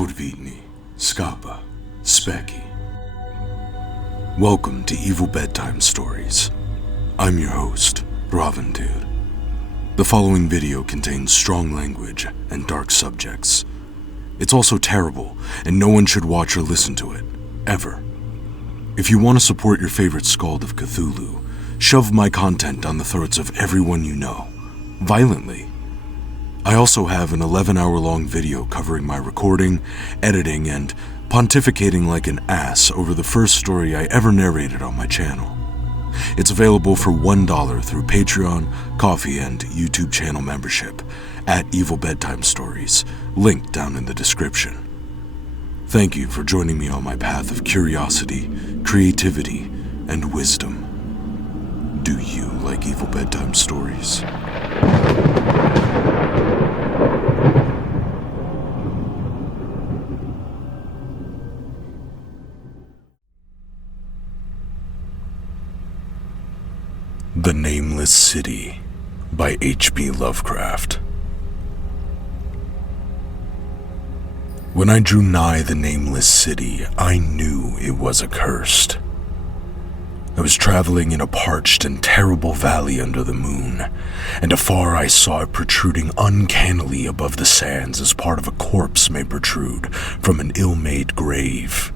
Furvidni, Skapa, Specky. Welcome to Evil Bedtime Stories. I'm your host, Ravendude. The following video contains strong language and dark subjects. It's also terrible, and no one should watch or listen to it, ever. If you want to support your favorite Skald of Cthulhu, shove my content down the throats of everyone you know, violently. I also have an 11-hour-long video covering my recording, editing, and pontificating like an ass over the first story I ever narrated on my channel. It's available for $1 through Patreon, Ko-fi, and YouTube channel membership at Evil Bedtime Stories, linked down in the description. Thank you for joining me on my path of curiosity, creativity, and wisdom. Do you like Evil Bedtime Stories? The Nameless City by H.P. Lovecraft. When I drew nigh the Nameless City, I knew it was accursed. I was traveling in a parched and terrible valley under the moon, and afar I saw it protruding uncannily above the sands as part of a corpse may protrude from an ill-made grave.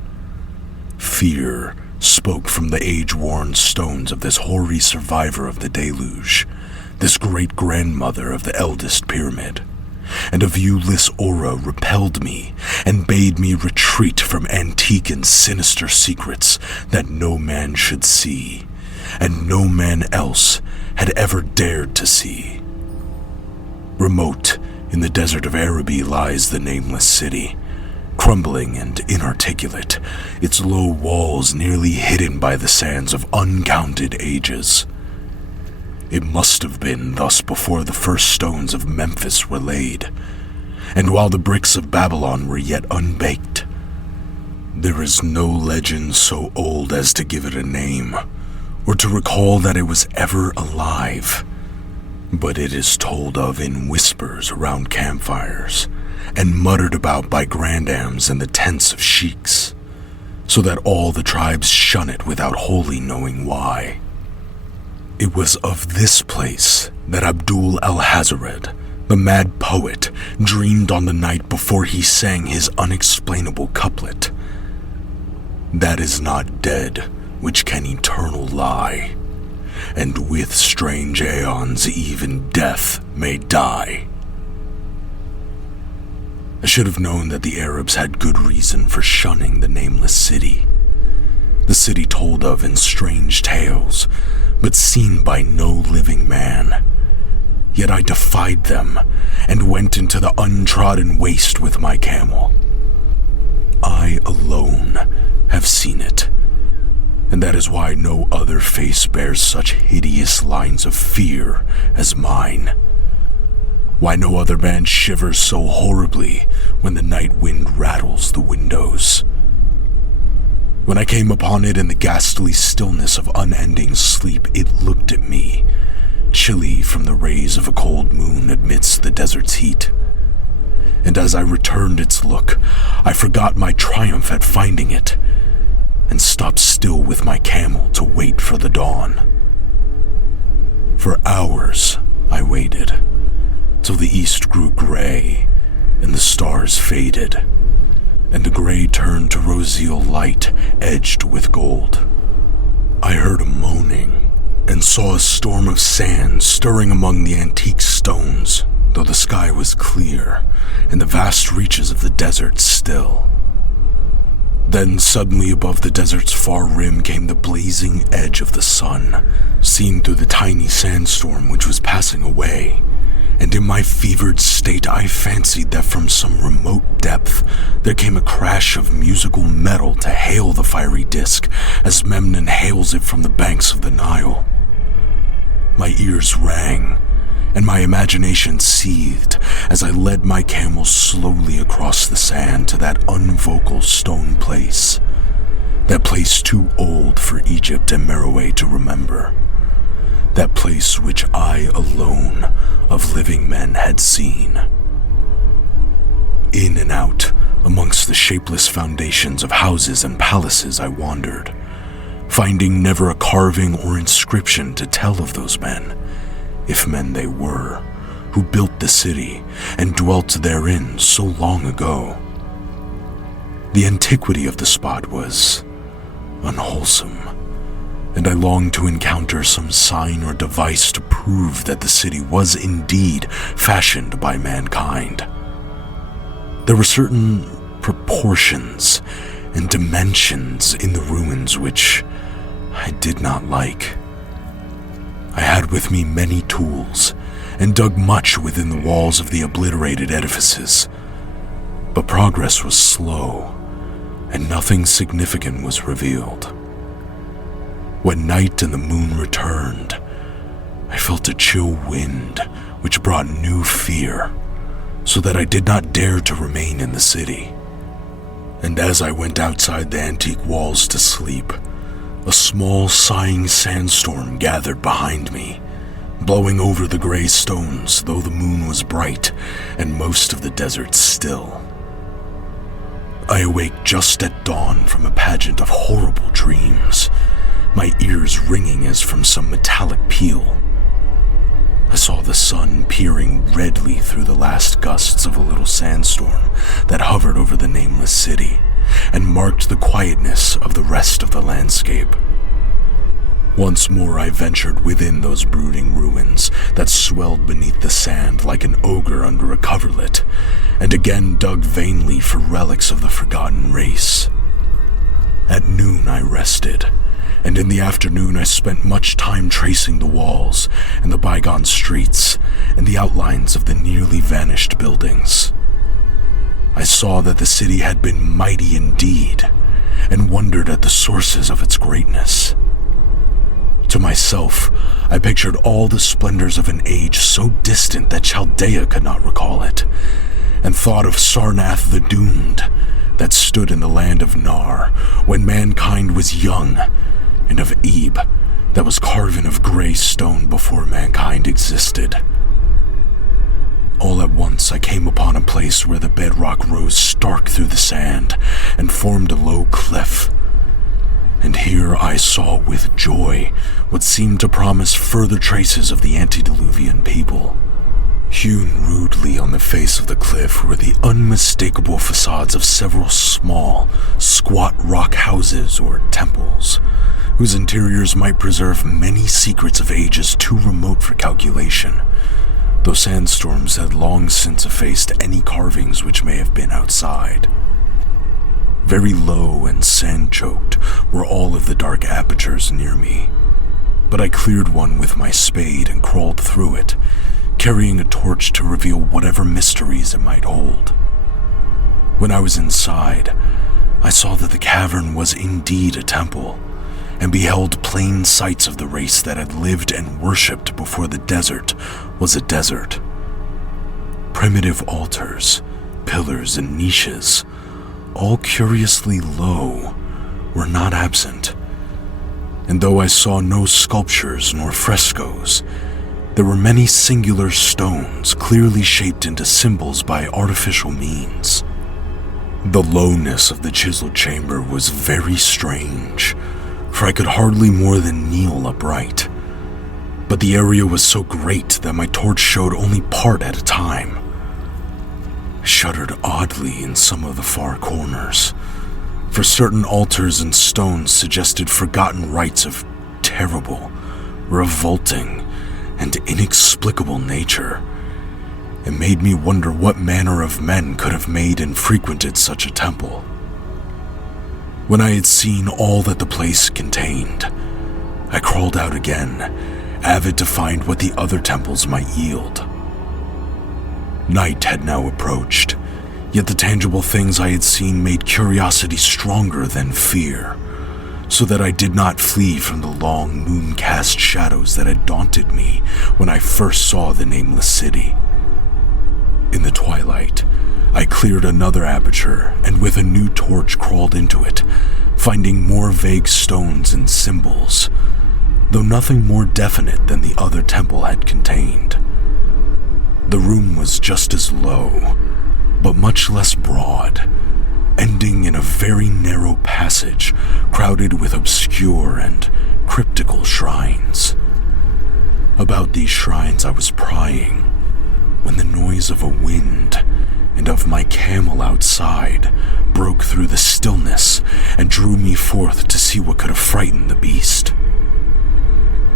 Fear spoke from the age-worn stones of this hoary survivor of the deluge, this great-grandmother of the eldest pyramid, and a viewless aura repelled me and bade me retreat from antique and sinister secrets that no man should see, and no man else had ever dared to see. Remote in the desert of Arabian lies the Nameless City, crumbling and inarticulate, its low walls nearly hidden by the sands of uncounted ages. It must have been thus before the first stones of Memphis were laid, and while the bricks of Babylon were yet unbaked. There is no legend so old as to give it a name, or to recall that it was ever alive, but it is told of in whispers around campfires, and muttered about by grandams in the tents of sheiks, so that all the tribes shun it without wholly knowing why. It was of this place that Abdul al-Hazared, the mad poet, dreamed on the night before he sang his unexplainable couplet. That is not dead which can eternal lie, and with strange aeons even death may die. I should have known that the Arabs had good reason for shunning the Nameless City. The city told of in strange tales, but seen by no living man. Yet I defied them and went into the untrodden waste with my camel. I alone have seen it, and that is why no other face bears such hideous lines of fear as mine. Why no other man shivers so horribly when the night wind rattles the windows. When I came upon it in the ghastly stillness of unending sleep, it looked at me, chilly from the rays of a cold moon amidst the desert's heat. And as I returned its look, I forgot my triumph at finding it, and stopped still with my camel to wait for the dawn. For hours I waited, till the east grew gray, and the stars faded, and the gray turned to roseal light edged with gold. I heard a moaning, and saw a storm of sand stirring among the antique stones, though the sky was clear, and the vast reaches of the desert still. Then suddenly above the desert's far rim came the blazing edge of the sun, seen through the tiny sandstorm which was passing away, and in my fevered state I fancied that from some remote depth there came a crash of musical metal to hail the fiery disk as Memnon hails it from the banks of the Nile. My ears rang, and my imagination seethed as I led my camel slowly across the sand to that unvocal stone place, that place too old for Egypt and Meroe to remember. That place which I alone of living men had seen. In and out Amongst the shapeless foundations of houses and palaces I wandered, finding never a carving or inscription to tell of those men, if men they were, who built the city and dwelt therein so long ago. The antiquity of the spot was unwholesome, and I longed to encounter some sign or device to prove that the city was indeed fashioned by mankind. There were certain proportions and dimensions in the ruins which I did not like. I had with me many tools and dug much within the walls of the obliterated edifices, but progress was slow and nothing significant was revealed. When night and the moon returned, I felt a chill wind which brought new fear, so that I did not dare to remain in the city. And as I went outside the antique walls to sleep, a small sighing sandstorm gathered behind me, blowing over the gray stones though the moon was bright and most of the desert still. I awake just at dawn from a pageant of horrible dreams, my ears ringing as from some metallic peal. I saw the sun peering redly through the last gusts of a little sandstorm that hovered over the nameless city and marked the quietness of the rest of the landscape. Once more I ventured within those brooding ruins that swelled beneath the sand like an ogre under a coverlet, and again dug vainly for relics of the forgotten race. At noon I rested, and in the afternoon I spent much time tracing the walls and the bygone streets and the outlines of the nearly vanished buildings. I saw that the city had been mighty indeed, and wondered at the sources of its greatness. To myself, I pictured all the splendors of an age so distant that Chaldea could not recall it, and thought of Sarnath the Doomed that stood in the land of Nar when mankind was young, and of Ebe that was carven of gray stone before mankind existed. All at once I came upon a place where the bedrock rose stark through the sand and formed a low cliff. And here I saw with joy what seemed to promise further traces of the antediluvian people. Hewn rudely on the face of the cliff were the unmistakable facades of several small, squat rock houses or temples, whose interiors might preserve many secrets of ages too remote for calculation, though sandstorms had long since effaced any carvings which may have been outside. Very low and sand-choked were all of the dark apertures near me, but I cleared one with my spade and crawled through it, carrying a torch to reveal whatever mysteries it might hold. When I was inside, I saw that the cavern was indeed a temple, and beheld plain sights of the race that had lived and worshipped before the desert was a desert. Primitive altars, pillars, and niches, all curiously low, were not absent, and though I saw no sculptures nor frescoes, there were many singular stones clearly shaped into symbols by artificial means. The lowness of the chiseled chamber was very strange, for I could hardly more than kneel upright, but the area was so great that my torch showed only part at a time. I shuddered oddly in some of the far corners, for certain altars and stones suggested forgotten rites of terrible, revolting, and inexplicable nature. It made me wonder what manner of men could have made and frequented such a temple. When I had seen all that the place contained, I crawled out again, avid to find what the other temples might yield. Night had now approached, yet the tangible things I had seen made curiosity stronger than fear, so that I did not flee from the long moon-cast shadows that had daunted me when I first saw the nameless city. In the twilight, I cleared another aperture and with a new torch crawled into it, finding more vague stones and symbols, though nothing more definite than the other temple had contained. The room was just as low, but much less broad, very narrow passage crowded with obscure and cryptical shrines. About these shrines I was prying when the noise of a wind and of my camel outside broke through the stillness and drew me forth to see what could have frightened the beast.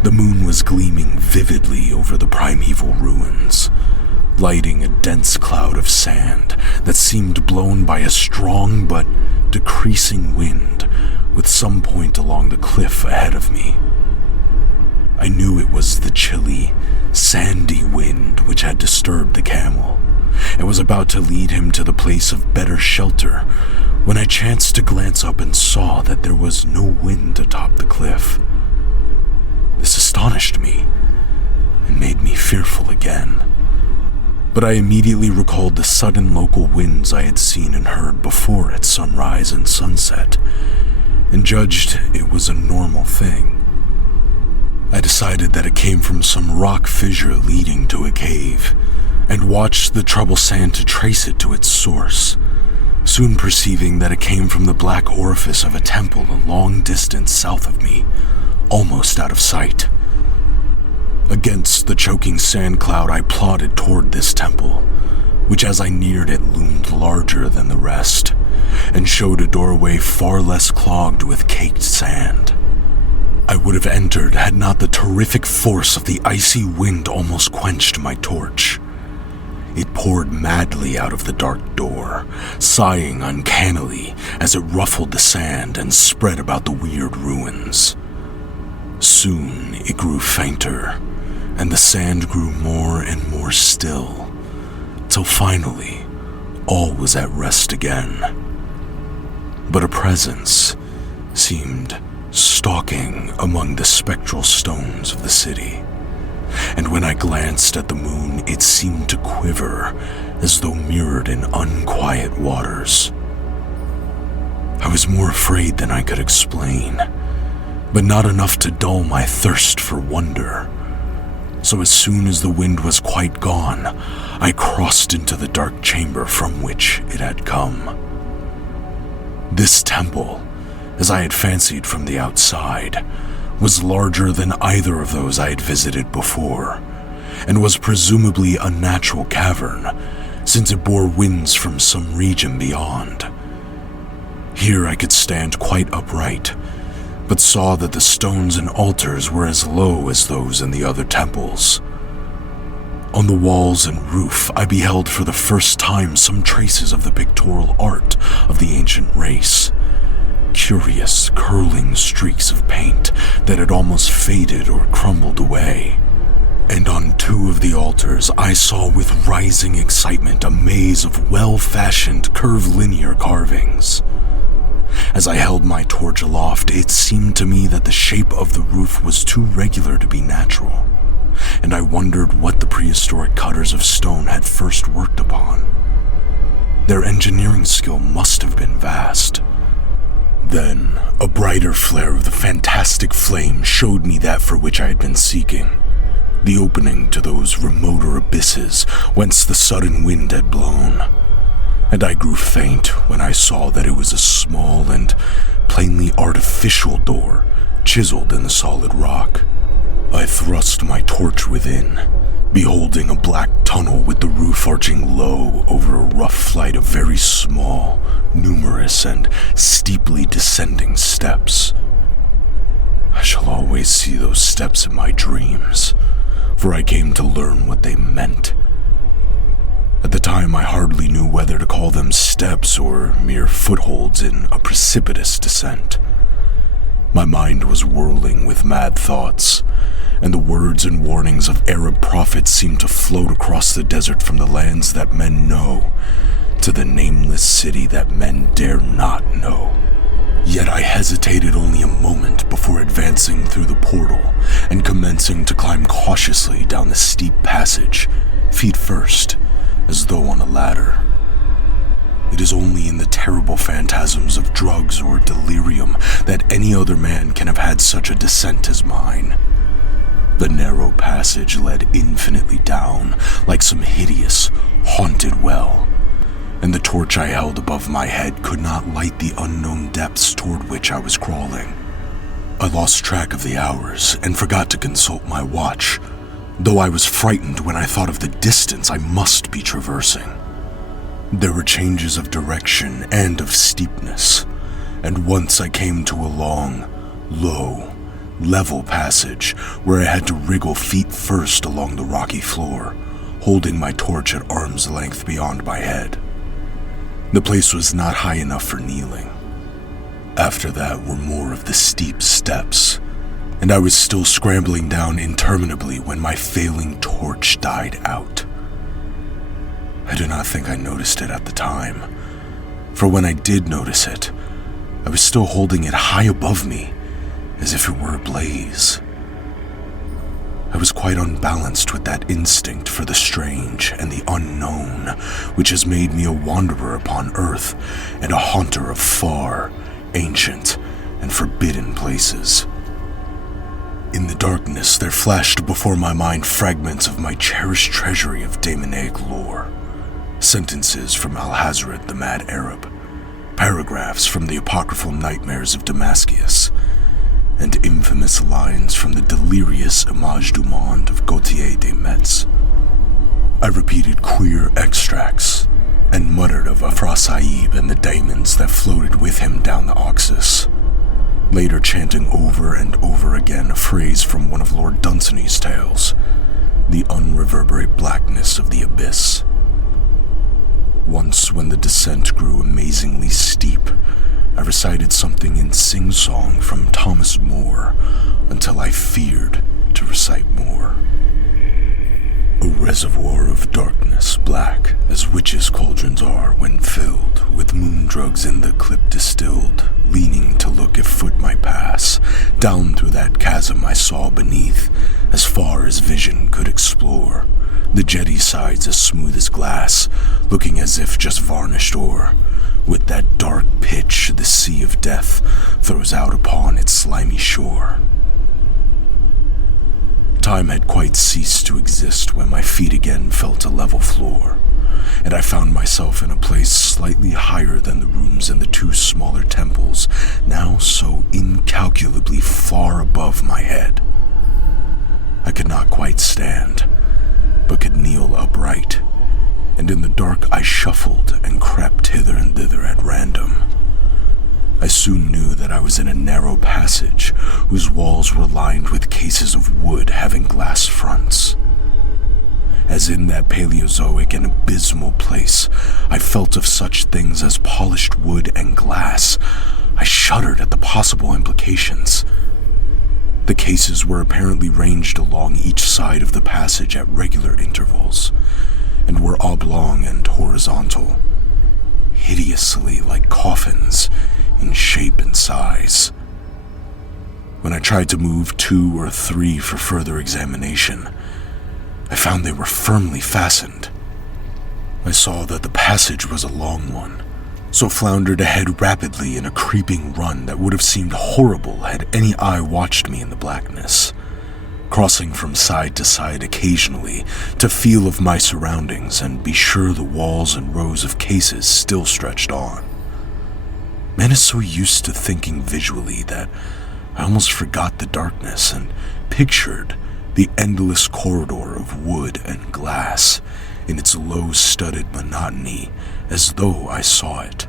The moon was gleaming vividly over the primeval ruins, lighting a dense cloud of sand that seemed blown by a strong but decreasing wind with some point along the cliff ahead of me. I knew it was the chilly, sandy wind which had disturbed the camel and was about to lead him to the place of better shelter when I chanced to glance up and saw that there was no wind atop the cliff. This astonished me and made me fearful again. But I immediately recalled the sudden local winds I had seen and heard before at sunrise and sunset, and judged it was a normal thing. I decided that it came from some rock fissure leading to a cave, and watched the trouble sand to trace it to its source, soon perceiving that it came from the black orifice of a temple a long distance south of me, almost out of sight. Against the choking sand cloud I plodded toward this temple, which as I neared it loomed larger than the rest, and showed a doorway far less clogged with caked sand. I would have entered had not the terrific force of the icy wind almost quenched my torch. It poured madly out of the dark door, sighing uncannily as it ruffled the sand and spread about the weird ruins. Soon it grew fainter, and the sand grew more and more still, till finally all was at rest again. But a presence seemed stalking among the spectral stones of the city, and when I glanced at the moon, it seemed to quiver as though mirrored in unquiet waters. I was more afraid than I could explain, but not enough to dull my thirst for wonder. So as soon as the wind was quite gone, I crossed into the dark chamber from which it had come. This temple, as I had fancied from the outside, was larger than either of those I had visited before, and was presumably a natural cavern, since it bore winds from some region beyond. Here I could stand quite upright, but saw that the stones and altars were as low as those in the other temples. On the walls and roof, I beheld for the first time some traces of the pictorial art of the ancient race. Curious, curling streaks of paint that had almost faded or crumbled away. And on two of the altars, I saw with rising excitement a maze of well-fashioned, curvilinear carvings. As I held my torch aloft, it seemed to me that the shape of the roof was too regular to be natural, and I wondered what the prehistoric cutters of stone had first worked upon. Their engineering skill must have been vast. Then, a brighter flare of the fantastic flame showed me that for which I had been seeking, the opening to those remoter abysses whence the sudden wind had blown. And I grew faint when I saw that it was a small and plainly artificial door chiseled in the solid rock. I thrust my torch within, beholding a black tunnel with the roof arching low over a rough flight of very small, numerous, and steeply descending steps. I shall always see those steps in my dreams, for I came to learn what they meant. At the time, I hardly knew whether to call them steps or mere footholds in a precipitous descent. My mind was whirling with mad thoughts, and the words and warnings of Arab prophets seemed to float across the desert from the lands that men know to the nameless city that men dare not know. Yet I hesitated only a moment before advancing through the portal and commencing to climb cautiously down the steep passage, feet first, as though on a ladder. It is only in the terrible phantasms of drugs or delirium that any other man can have had such a descent as mine. The narrow passage led infinitely down, like some hideous, haunted well, and the torch I held above my head could not light the unknown depths toward which I was crawling. I lost track of the hours and forgot to consult my watch, though I was frightened when I thought of the distance I must be traversing. There were changes of direction and of steepness, and once I came to a long, low, level passage where I had to wriggle feet first along the rocky floor, holding my torch at arm's length beyond my head. The place was not high enough for kneeling. After that were more of the steep steps, and I was still scrambling down interminably when my failing torch died out. I do not think I noticed it at the time, for when I did notice it, I was still holding it high above me, as if it were ablaze. I was quite unbalanced with that instinct for the strange and the unknown, which has made me a wanderer upon earth and a haunter of far, ancient, and forbidden places. In the darkness, there flashed before my mind fragments of my cherished treasury of demoniac lore. Sentences from Alhazred the Mad Arab, paragraphs from the apocryphal nightmares of Damascus, and infamous lines from the delirious Image du Monde of Gautier de Metz. I repeated queer extracts, and muttered of Afra Sahib and the daemons that floated with him down the Oxus, later chanting over and over again a phrase from one of Lord Dunsany's tales, the unreverberate blackness of the abyss. Once, when the descent grew amazingly steep, I recited something in sing-song from Thomas More until I feared to recite more. A reservoir of darkness, black as witches' cauldrons are when filled, with moon drugs in the clip distilled, leaning to look if foot might pass, down through that chasm I saw beneath, as far as vision could explore, the jetty sides as smooth as glass, looking as if just varnished o'er, with that dark pitch the sea of death throws out upon its slimy shore. Time had quite ceased to exist when my feet again felt a level floor, and I found myself in a place slightly higher than the rooms in the two smaller temples, now so incalculably far above my head. I could not quite stand, but could kneel upright, and in the dark I shuffled and crept hither and thither at random. I soon knew that I was in a narrow passage whose walls were lined with cases of wood having glass fronts. As in that Paleozoic and abysmal place I felt of such things as polished wood and glass, I shuddered at the possible implications. The cases were apparently ranged along each side of the passage at regular intervals, and were oblong and horizontal, hideously like coffins in shape and size. When I tried to move 2 or 3 for further examination, I found they were firmly fastened. I saw that the passage was a long one, so floundered ahead rapidly in a creeping run that would have seemed horrible had any eye watched me in the blackness, crossing from side to side occasionally to feel of my surroundings and be sure the walls and rows of cases still stretched on. Man is so used to thinking visually that I almost forgot the darkness and pictured the endless corridor of wood and glass in its low-studded monotony as though I saw it.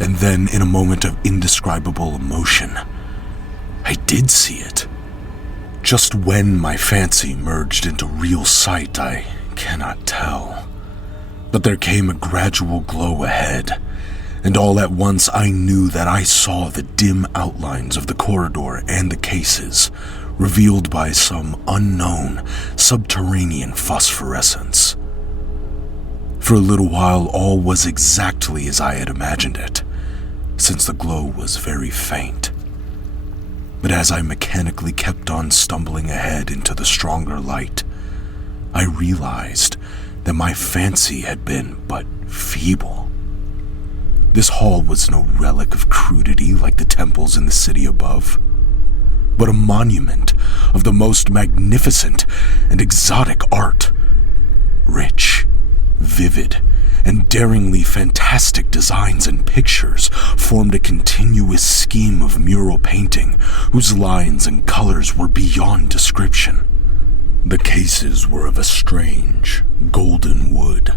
And then, in a moment of indescribable emotion, I did see it. Just when my fancy merged into real sight, I cannot tell. But there came a gradual glow ahead, and all at once I knew that I saw the dim outlines of the corridor and the cases, revealed by some unknown subterranean phosphorescence. For a little while all was exactly as I had imagined it, since the glow was very faint. But as I mechanically kept on stumbling ahead into the stronger light, I realized that my fancy had been but feeble. This hall was no relic of crudity like the temples in the city above, but a monument of the most magnificent and exotic art, rich, vivid, and daringly fantastic designs and pictures formed a continuous scheme of mural painting whose lines and colors were beyond description. The cases were of a strange, golden wood,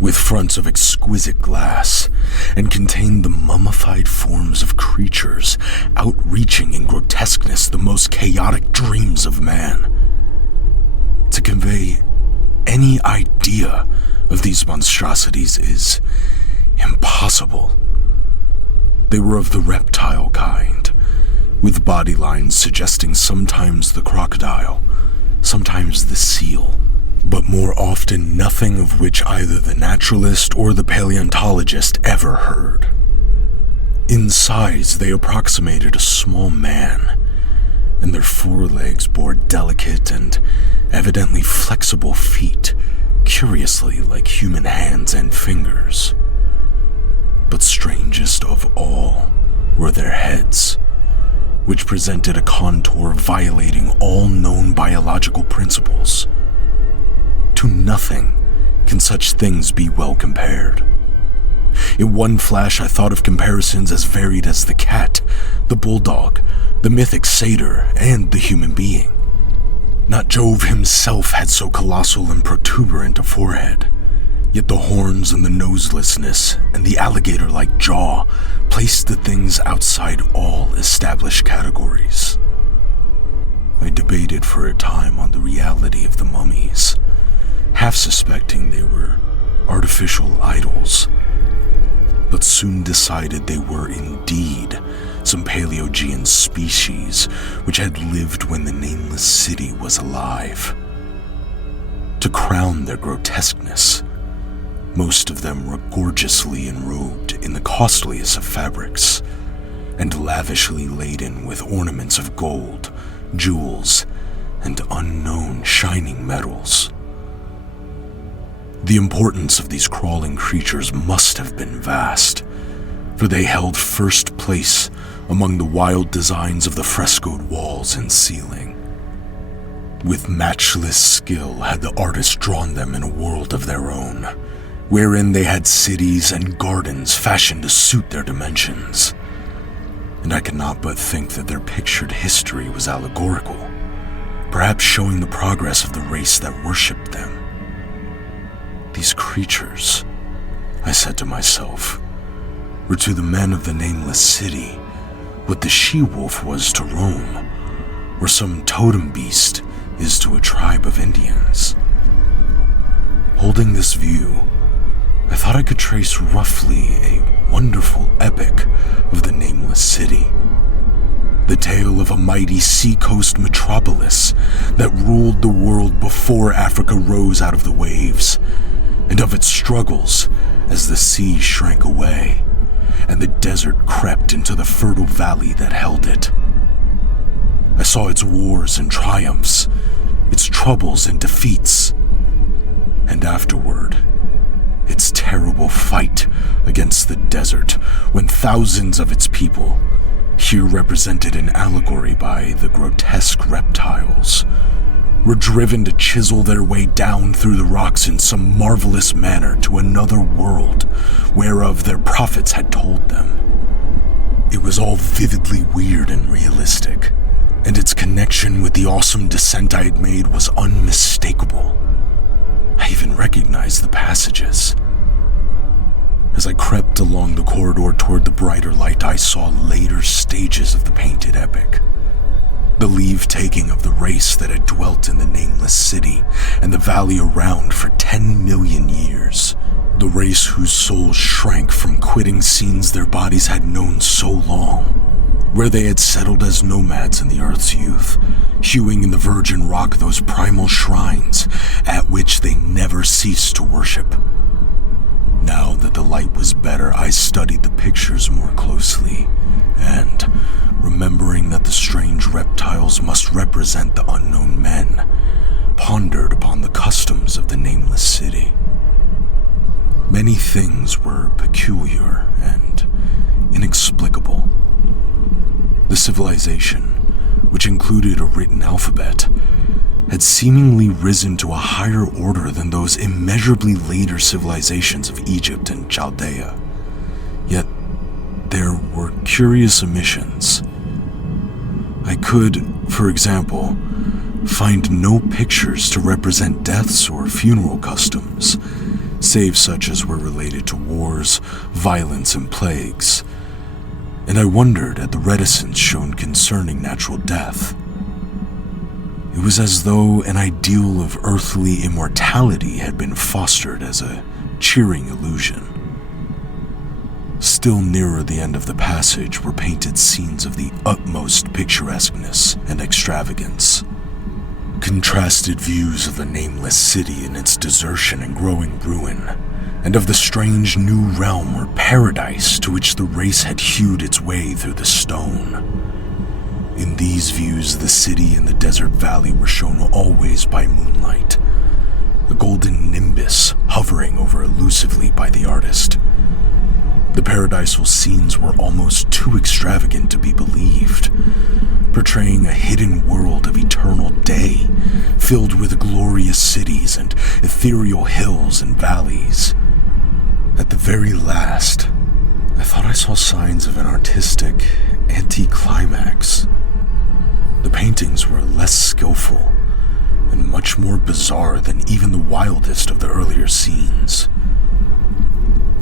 with fronts of exquisite glass, and contained the mummified forms of creatures outreaching in grotesqueness the most chaotic dreams of man. To convey any idea of these monstrosities is impossible. They were of the reptile kind, with body lines suggesting sometimes the crocodile, sometimes the seal, but more often nothing of which either the naturalist or the paleontologist ever heard. In size, they approximated a small man, and their forelegs bore delicate and evidently flexible feet, curiously like human hands and fingers. But strangest of all were their heads, which presented a contour violating all known biological principles. To nothing can such things be well compared. In one flash, I thought of comparisons as varied as the cat, the bulldog, the mythic satyr, and the human being. Not Jove himself had so colossal and protuberant a forehead, yet the horns and the noselessness and the alligator-like jaw placed the things outside all established categories. I debated for a time on the reality of the mummies, half suspecting they were artificial idols, but soon decided they were indeed some Paleogean species which had lived when the Nameless City was alive. To crown their grotesqueness, most of them were gorgeously enrobed in the costliest of fabrics, and lavishly laden with ornaments of gold, jewels, and unknown shining metals. The importance of these crawling creatures must have been vast, for they held first place among the wild designs of the frescoed walls and ceiling. With matchless skill had the artists drawn them in a world of their own, wherein they had cities and gardens fashioned to suit their dimensions. And I could not but think that their pictured history was allegorical, perhaps showing the progress of the race that worshipped them. These creatures, I said to myself, were to the men of the Nameless City what the she-wolf was to Rome, or some totem beast is to a tribe of Indians. Holding this view, I thought I could trace roughly a wonderful epic of the Nameless City. The tale of a mighty seacoast metropolis that ruled the world before Africa rose out of the waves, and of its struggles as the sea shrank away and the desert crept into the fertile valley that held it. I saw its wars and triumphs, its troubles and defeats, and afterward, its terrible fight against the desert when thousands of its people, here represented in allegory by the grotesque reptiles, were driven to chisel their way down through the rocks in some marvelous manner to another world whereof their prophets had told them. It was all vividly weird and realistic, and its connection with the awesome descent I had made was unmistakable. I even recognized the passages. As I crept along the corridor toward the brighter light, I saw later stages of the painted epic. The leave-taking of the race that had dwelt in the Nameless City and the valley around for 10 million years. The race whose souls shrank from quitting scenes their bodies had known so long, where they had settled as nomads in the Earth's youth, hewing in the virgin rock those primal shrines at which they never ceased to worship. Now that the light was better, I studied the pictures more closely, and, remembering that the strange reptiles must represent the unknown men, pondered upon the customs of the Nameless City. Many things were peculiar and inexplicable. The civilization, which included a written alphabet, had seemingly risen to a higher order than those immeasurably later civilizations of Egypt and Chaldea. Yet, there were curious omissions. I could, for example, find no pictures to represent deaths or funeral customs, save such as were related to wars, violence, and plagues, and I wondered at the reticence shown concerning natural death. It was as though an ideal of earthly immortality had been fostered as a cheering illusion. Still nearer the end of the passage were painted scenes of the utmost picturesqueness and extravagance. Contrasted views of the Nameless city in its desertion and growing ruin, and of the strange new realm or paradise to which the race had hewed its way through the stone. In these views, the city and the desert valley were shown always by moonlight, a golden nimbus hovering over elusively by the artist. The paradisal scenes were almost too extravagant to be believed, portraying a hidden world of eternal day, filled with glorious cities and ethereal hills and valleys. At the very last, I thought I saw signs of an artistic anticlimax. The paintings were less skillful and much more bizarre than even the wildest of the earlier scenes.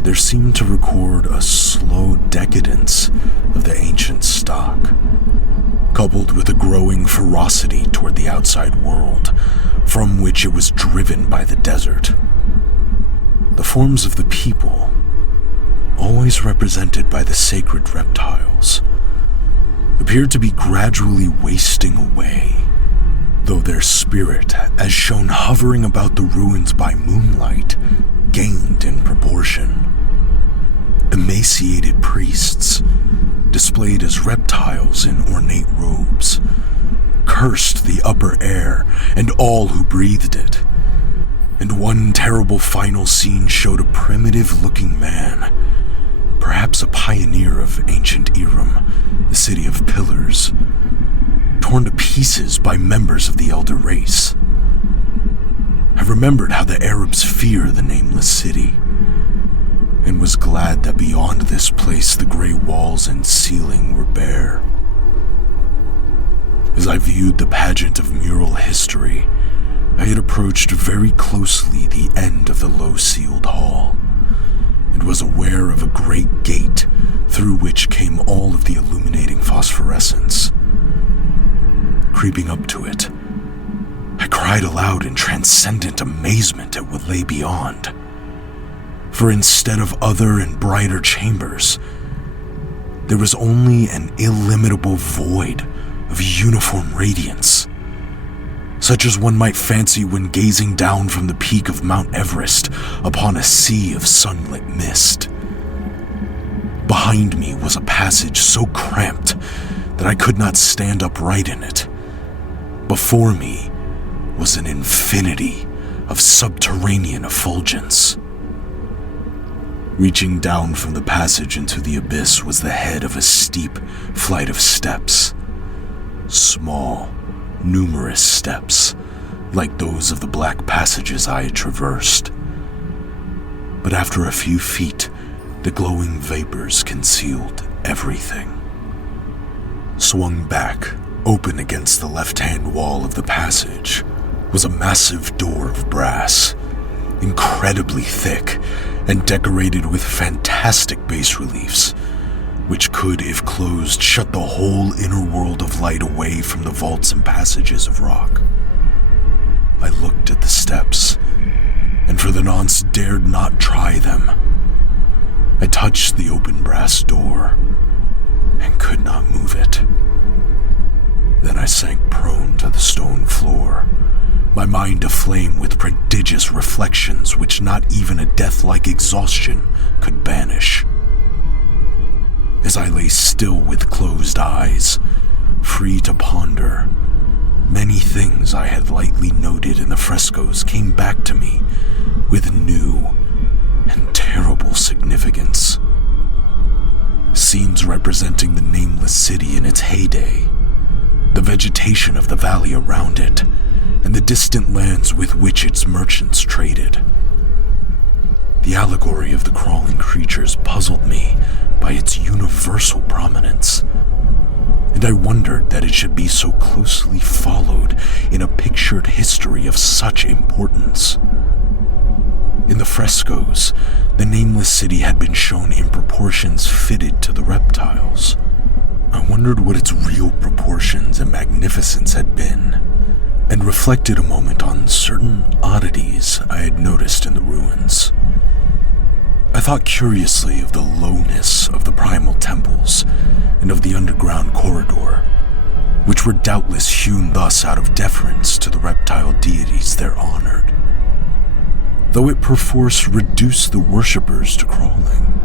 There seemed to record a slow decadence of the ancient stock, coupled with a growing ferocity toward the outside world, from which it was driven by the desert. The forms of the people, always represented by the sacred reptiles, appeared to be gradually wasting away, though their spirit, as shown hovering about the ruins by moonlight, gained in proportion. Emaciated priests, displayed as reptiles in ornate robes, cursed the upper air and all who breathed it. And one terrible final scene showed a primitive-looking man, perhaps a pioneer of ancient Eram, the city of pillars, torn to pieces by members of the elder race. I remembered how the Arabs fear the Nameless city, and was glad that beyond this place the gray walls and ceiling were bare. As I viewed the pageant of mural history, I had approached very closely the end of the low-ceiled hall, and was aware of a great gate through which came all of the illuminating phosphorescence. Creeping up to it, I cried aloud in transcendent amazement at what lay beyond. For instead of other and brighter chambers, there was only an illimitable void of uniform radiance, such as one might fancy when gazing down from the peak of Mount Everest upon a sea of sunlit mist. Behind me was a passage so cramped that I could not stand upright in it. Before me was an infinity of subterranean effulgence. Reaching down from the passage into the abyss was the head of a steep flight of steps. Small, numerous steps, like those of the black passages I had traversed. But after a few feet, the glowing vapors concealed everything. Swung back, open against the left-hand wall of the passage, was a massive door of brass, incredibly thick and decorated with fantastic bas-reliefs, which could, if closed, shut the whole inner world of light away from the vaults and passages of rock. I looked at the steps, and for the nonce dared not try them. I touched the open brass door, and could not move it. Then I sank prone to the stone floor, my mind aflame with prodigious reflections which not even a death-like exhaustion could banish. As I lay still with closed eyes, free to ponder, many things I had lightly noted in the frescoes came back to me with new and terrible significance. Scenes representing the Nameless city in its heyday, the vegetation of the valley around it, and the distant lands with which its merchants traded. The allegory of the crawling creatures puzzled me by its universal prominence, and I wondered that it should be so closely followed in a pictured history of such importance. In the frescoes, the Nameless City had been shown in proportions fitted to the reptiles. I wondered what its real proportions and magnificence had been, and reflected a moment on certain oddities I had noticed in the ruins. I thought curiously of the lowness of the primal temples and of the underground corridor, which were doubtless hewn thus out of deference to the reptile deities there honored, though it perforce reduced the worshippers to crawling.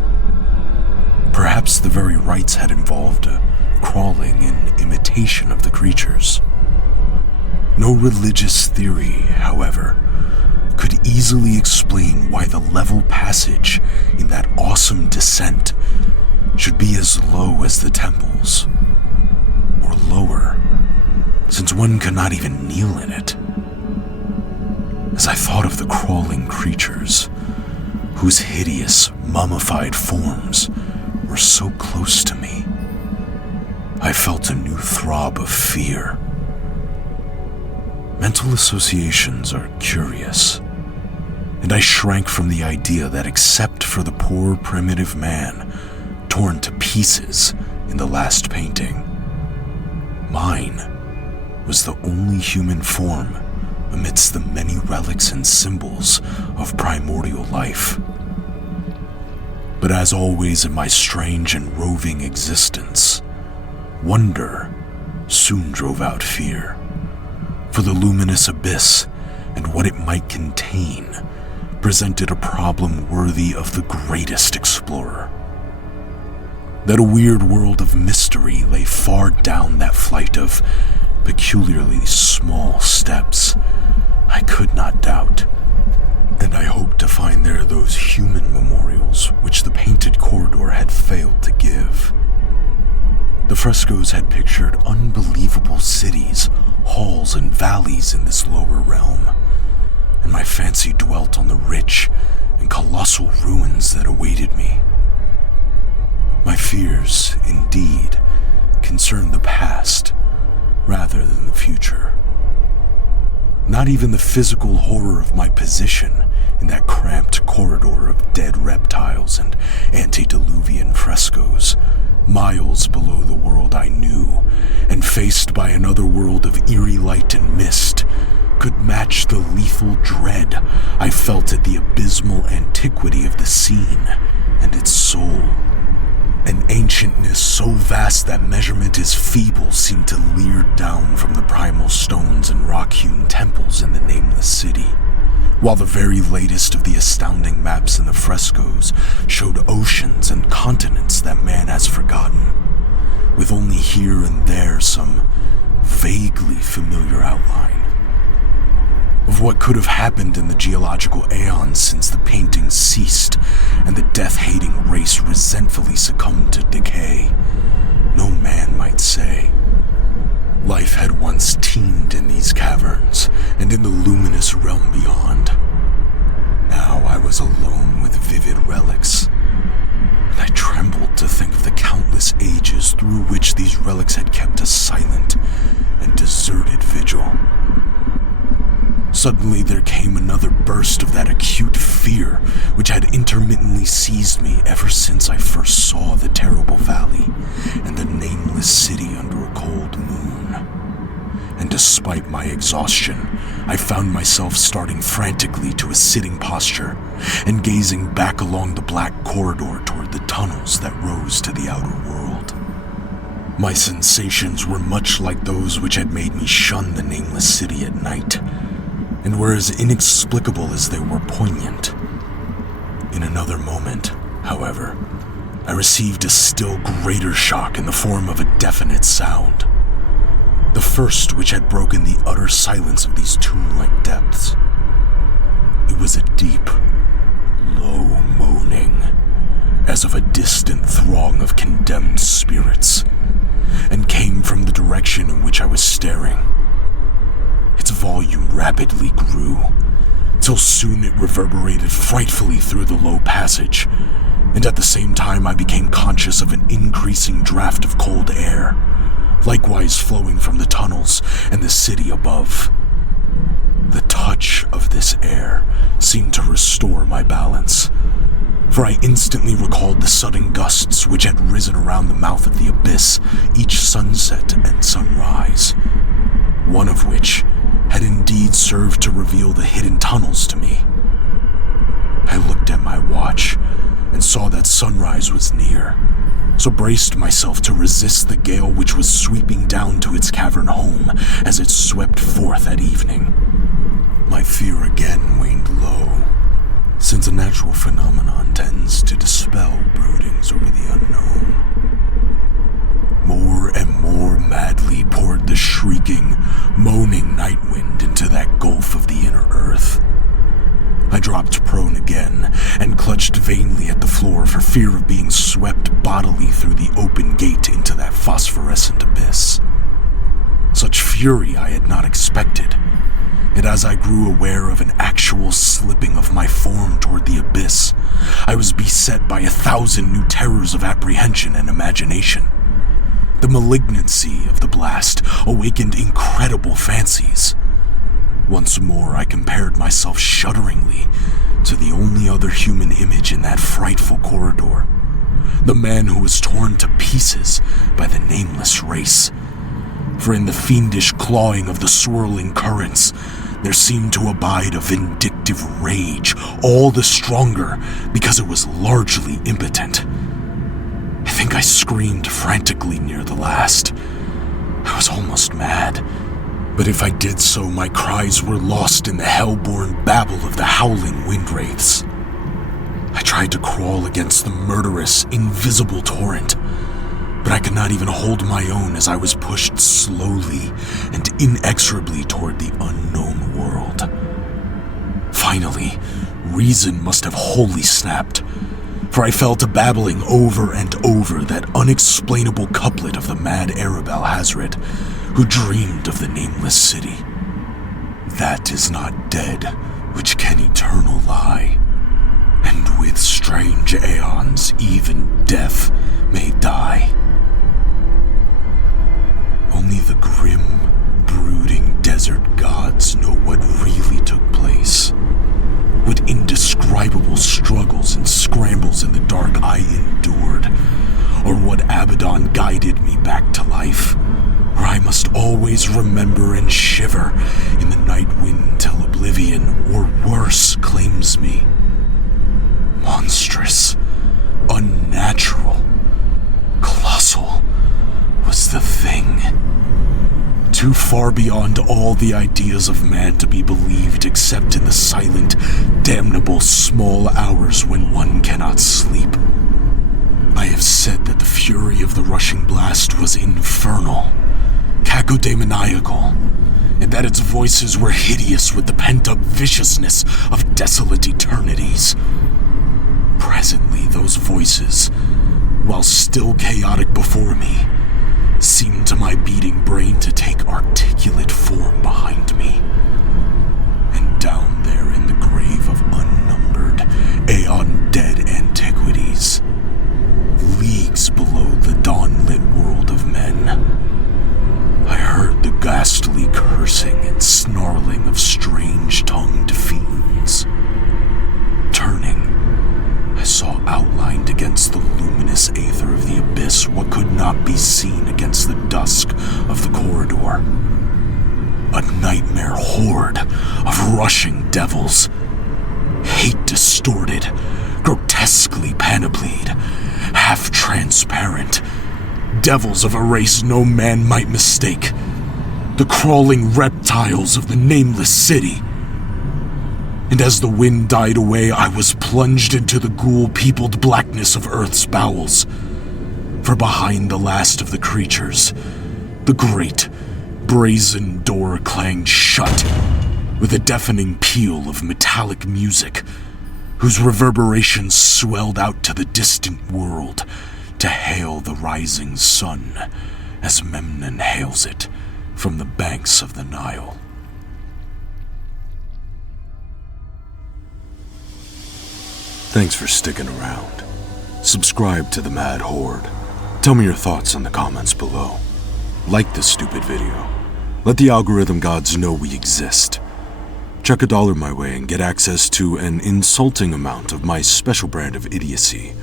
Perhaps the very rites had involved a crawling in imitation of the creatures. No religious theory, however, could easily explain why the level passage in that awesome descent should be as low as the temples, or lower, since one could not even kneel in it. As I thought of the crawling creatures, whose hideous, mummified forms were so close to me, I felt a new throb of fear. Mental associations are curious, and I shrank from the idea that except for the poor primitive man torn to pieces in the last painting, mine was the only human form amidst the many relics and symbols of primordial life. But as always in my strange and roving existence, wonder soon drove out fear. For the luminous abyss and what it might contain presented a problem worthy of the greatest explorer. That a weird world of mystery lay far down that flight of peculiarly small steps, I could not doubt, and I hoped to find there those human memorials which the painted corridor had failed to give. The frescoes had pictured unbelievable cities, halls, and valleys in this lower realm, and my fancy dwelt on the rich and colossal ruins that awaited me. My fears, indeed, concerned the past rather than the future. Not even the physical horror of my position in that cramped corridor of dead reptiles and antediluvian frescoes, miles below the world I knew, and faced by another world of eerie light and mist, could match the lethal dread I felt at the abysmal antiquity of the scene and its soul. An ancientness so vast that measurement is feeble seemed to leer down from the primal stones and rock-hewn temples in the Nameless City, while the very latest of the astounding maps in the frescoes showed oceans and continents that man has forgotten, with only here and there some vaguely familiar outline of what could have happened in the geological aeons since the painting ceased and the death-hating race resentfully succumbed to decay. No man might say. Life had once teemed in these caverns and in the luminous realm beyond. Now I was alone with vivid relics, and I trembled to think of the countless ages through which these relics had kept a silent and deserted vigil. Suddenly there came another burst of that acute fear which had intermittently seized me ever since I first saw the terrible valley and the Nameless City under a cold moon. And despite my exhaustion, I found myself starting frantically to a sitting posture and gazing back along the black corridor toward the tunnels that rose to the outer world. My sensations were much like those which had made me shun the Nameless City at night, and were as inexplicable as they were poignant. In another moment, however, I received a still greater shock in the form of a definite sound, the first which had broken the utter silence of these tomb-like depths. It was a deep, low moaning, as of a distant throng of condemned spirits, and came from the direction in which I was staring. Its volume rapidly grew, till soon it reverberated frightfully through the low passage, and at the same time I became conscious of an increasing draft of cold air, likewise flowing from the tunnels and the city above. The touch of this air seemed to restore my balance, for I instantly recalled the sudden gusts which had risen around the mouth of the abyss each sunset and sunrise, one of which had indeed served to reveal the hidden tunnels to me. I looked at my watch and saw that sunrise was near, so braced myself to resist the gale which was sweeping down to its cavern home as it swept forth at evening. My fear again waned low, since a natural phenomenon tends to dispel broodings over the unknown. More and more madly poured the shrieking, moaning night wind into that gulf of the inner earth. I dropped prone again and clutched vainly at the floor for fear of being swept bodily through the open gate into that phosphorescent abyss. Such fury I had not expected, and as I grew aware of an actual slipping of my form toward the abyss, I was beset by 1,000 new terrors of apprehension and imagination. The malignancy of the blast awakened incredible fancies. Once more I compared myself shudderingly to the only other human image in that frightful corridor, the man who was torn to pieces by the Nameless race. For in the fiendish clawing of the swirling currents, there seemed to abide a vindictive rage, all the stronger because it was largely impotent. I think I screamed frantically near the last. I was almost mad, but if I did so, my cries were lost in the hell-born babble of the howling wind wraiths. I tried to crawl against the murderous, invisible torrent, but I could not even hold my own as I was pushed slowly and inexorably toward the unknown world. Finally, reason must have wholly snapped, for I fell to babbling over and over that unexplainable couplet of the mad Arab Alhazred, who dreamed of the Nameless city. That is not dead which can eternal lie, and with strange aeons even death may die. Only the grim, brooding desert gods know what really took place, what indescribable struggles and scrambles in the dark I endured, or what Abaddon guided me back to life, where I must always remember and shiver in the night wind till oblivion, or worse, claims me. Monstrous, unnatural, colossal was the thing. Too far beyond all the ideas of man to be believed except in the silent, damnable small hours when one cannot sleep. I have said that the fury of the rushing blast was infernal, cacodemoniacal, and that its voices were hideous with the pent-up viciousness of desolate eternities. Presently, those voices, while still chaotic before me, seemed to my beating brain to take articulate form behind me. And down there in the grave of unnumbered, aeon-dead antiquities, leagues below the dawn-lit world of men, I heard the ghastly cursing and snarling of strange-tongued fiends. Turning, I saw outlined against the luminous aether of the abyss what could not be seen against the dusk of the corridor. A nightmare horde of rushing devils, hate-distorted, grotesquely panoplied, half-transparent, devils of a race no man might mistake, the crawling reptiles of the Nameless city. And as the wind died away, I was plunged into the ghoul-peopled blackness of Earth's bowels. For behind the last of the creatures, the great, brazen door clanged shut with a deafening peal of metallic music, whose reverberations swelled out to the distant world to hail the rising sun as Memnon hails it from the banks of the Nile. Thanks for sticking around. Subscribe to the Mad Horde. Tell me your thoughts in the comments below. Like this stupid video. Let the algorithm gods know we exist. Chuck $1 my way and get access to an insulting amount of my special brand of idiocy.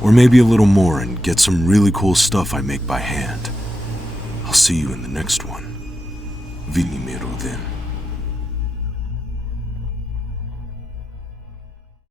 Or maybe a little more and get some really cool stuff I make by hand. I'll see you in the next one. Vini miro then.